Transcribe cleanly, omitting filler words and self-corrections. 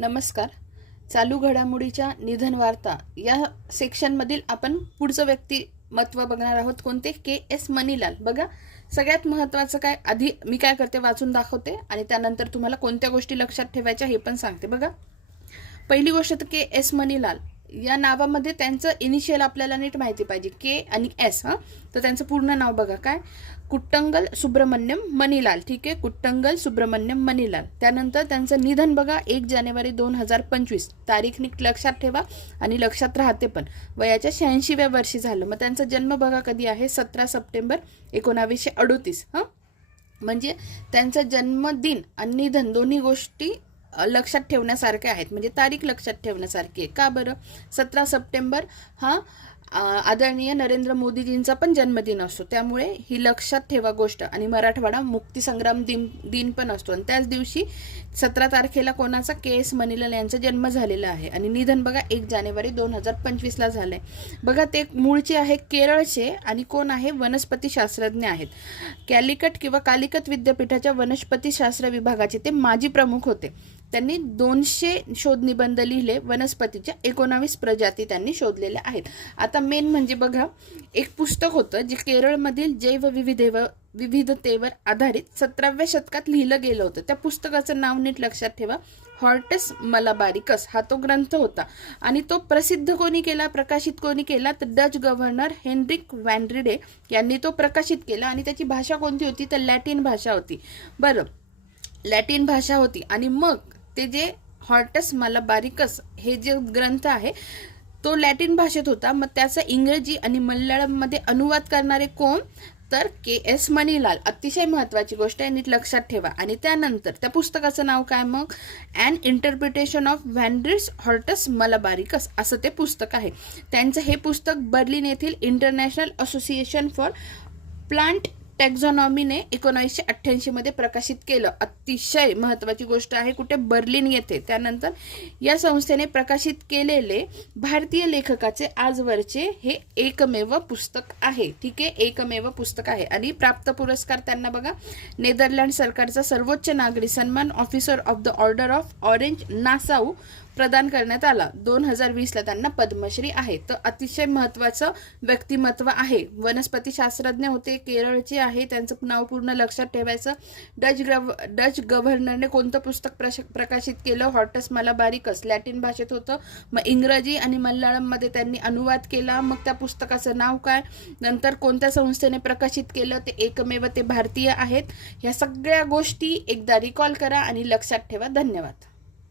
नमस्कार. चालू घडामोडीच्या निधन वार्ता या सेक्शनमधील आपण पुढचं व्यक्तिमत्व बघणार आहोत. कोणते? के.एस. मनीलाल. बघा, सगळ्यात महत्त्वाचं काय, आधी मी काय करते वाचून दाखवते आणि त्यानंतर तुम्हाला कोणत्या गोष्टी लक्षात ठेवायच्या हे पण सांगते. बघा, पहिली गोष्ट तर के.एस. मनीलाल या नावामध्ये त्यांचं इनिशियल आपल्याला नीट माहिती पाहिजे. के आणि एस. तर त्यांचं पूर्ण नाव बघा काय, कुट्टंगल सुब्रमण्यम मनीलाल. ठीक आहे, कुट्टंगल सुब्रमण्यम मनीलाल. त्यानंतर त्यांचं निधन बघा 1 जानेवारी 2025. तारीख नीट लक्षात ठेवा आणि लक्षात राहते पण. वयाच्या 86व्या वर्षी झालं. मग त्यांचा जन्म बघा कधी आहे, 17 सप्टेंबर 1938. म्हणजे त्यांचा जन्मदिन आणि निधन दोन्ही गोष्टी लक्षात ठेवण्यासारख्या आहेत. म्हणजे तारीख लक्षात ठेवण्यासारखी आहे. का बरं? 17 सप्टेंबर हा आदरणीय नरेंद्र मोदीजींचा पण जन्मदिन असतो, त्यामुळे ही लक्षात ठेवा गोष्ट. आणि मराठवाडा मुक्तीसंग्राम दिन पण असतो आणि त्याच दिवशी 17 तारखेला कोणाचा, के.एस. मनीलाल यांचा जन्म झालेला आहे. आणि निधन बघा 1 जानेवारी 2025ला झालंय. बघा, ते मूळचे आहे केरळचे आणि कोण आहे, वनस्पती शास्त्रज्ञ आहेत. कॅलिकट किंवा कालिकत विद्यापीठाच्या वनस्पतीशास्त्र विभागाचे ते माजी प्रमुख होते. त्यांनी 200 शोधनिबंध लिहिले. वनस्पतीच्या 19 प्रजाती त्यांनी शोधलेल्या आहेत. आता मेन म्हणजे बघा, एक पुस्तक होतं जे केरळमधील जैवविविधतेवर आधारित 17व्या शतकात लिहिलं गेलं होतं. त्या पुस्तकाचं नाव नीट लक्षात ठेवा, हॉर्टस मलाबारिकस हा तो ग्रंथ होता. आणि तो प्रसिद्ध कोणी केला, प्रकाशित कोणी केला, तर डच गव्हर्नर हेनरिक वॅनड्रिडे यांनी तो प्रकाशित केला. आणि त्याची भाषा कोणती होती, तर लॅटिन भाषा होती. बरं, लॅटिन भाषा होती. आणि मग ते जे हॉर्टस मलाबारिकस हे जे ग्रंथ आहे तो लॅटिन भाषेत होता. मग त्याचा इंग्रजी आणि मल्याळममध्ये अनुवाद करणारे कोण, तर के.एस. मनीलाल. अतिशय महत्त्वाची गोष्ट आहे, नीट लक्षात ठेवा. आणि त्यानंतर त्या पुस्तकाचं नाव काय, मग ॲन इंटरप्रिटेशन ऑफ वॅनड्रिड्स हॉर्टस मलाबारिकस असं ते पुस्तक आहे. त्यांचं हे पुस्तक बर्लिन येथील इंटरनॅशनल असोसिएशन फॉर प्लांट टॅक्झॉनॉमीने 1988 मध्ये प्रकाशित केलं. अतिशय महत्त्वाची गोष्ट आहे, कुठे, बर्लिन येथे. त्यानंतर या संस्थेने प्रकाशित केलेले भारतीय लेखकाचे आजवरचे हे एकमेव पुस्तक आहे. ठीक आहे, एकमेव पुस्तक आहे. आणि प्राप्त पुरस्कार त्यांना बघा, नेदरलँड सरकारचा सर्वोच्च नागरी सन्मान officer of the Order of Orange Nassau प्रदान करण्यात आला. 2020ला त्यांना पद्मश्री आहे. तर अतिशय महत्त्वाचं व्यक्तिमत्व आहे. वनस्पती शास्त्रज्ञ होते, केरळचे आहे. त्यांचं नाव पूर्ण लक्षात ठेवायचं. डच गव्हर्नरने कोणतं पुस्तक प्रकाशित केलं, हॉर्टस मलाबारिकस. लॅटिन भाषेत होतं. मग इंग्रजी आणि मल्याळममध्ये त्यांनी अनुवाद केला. मग त्या पुस्तकाचं नाव काय, नंतर कोणत्या संस्थेने प्रकाशित केलं, ते एकमेव ते भारतीय आहेत. ह्या सगळ्या गोष्टी एकदा रिकॉल करा आणि लक्षात ठेवा. धन्यवाद.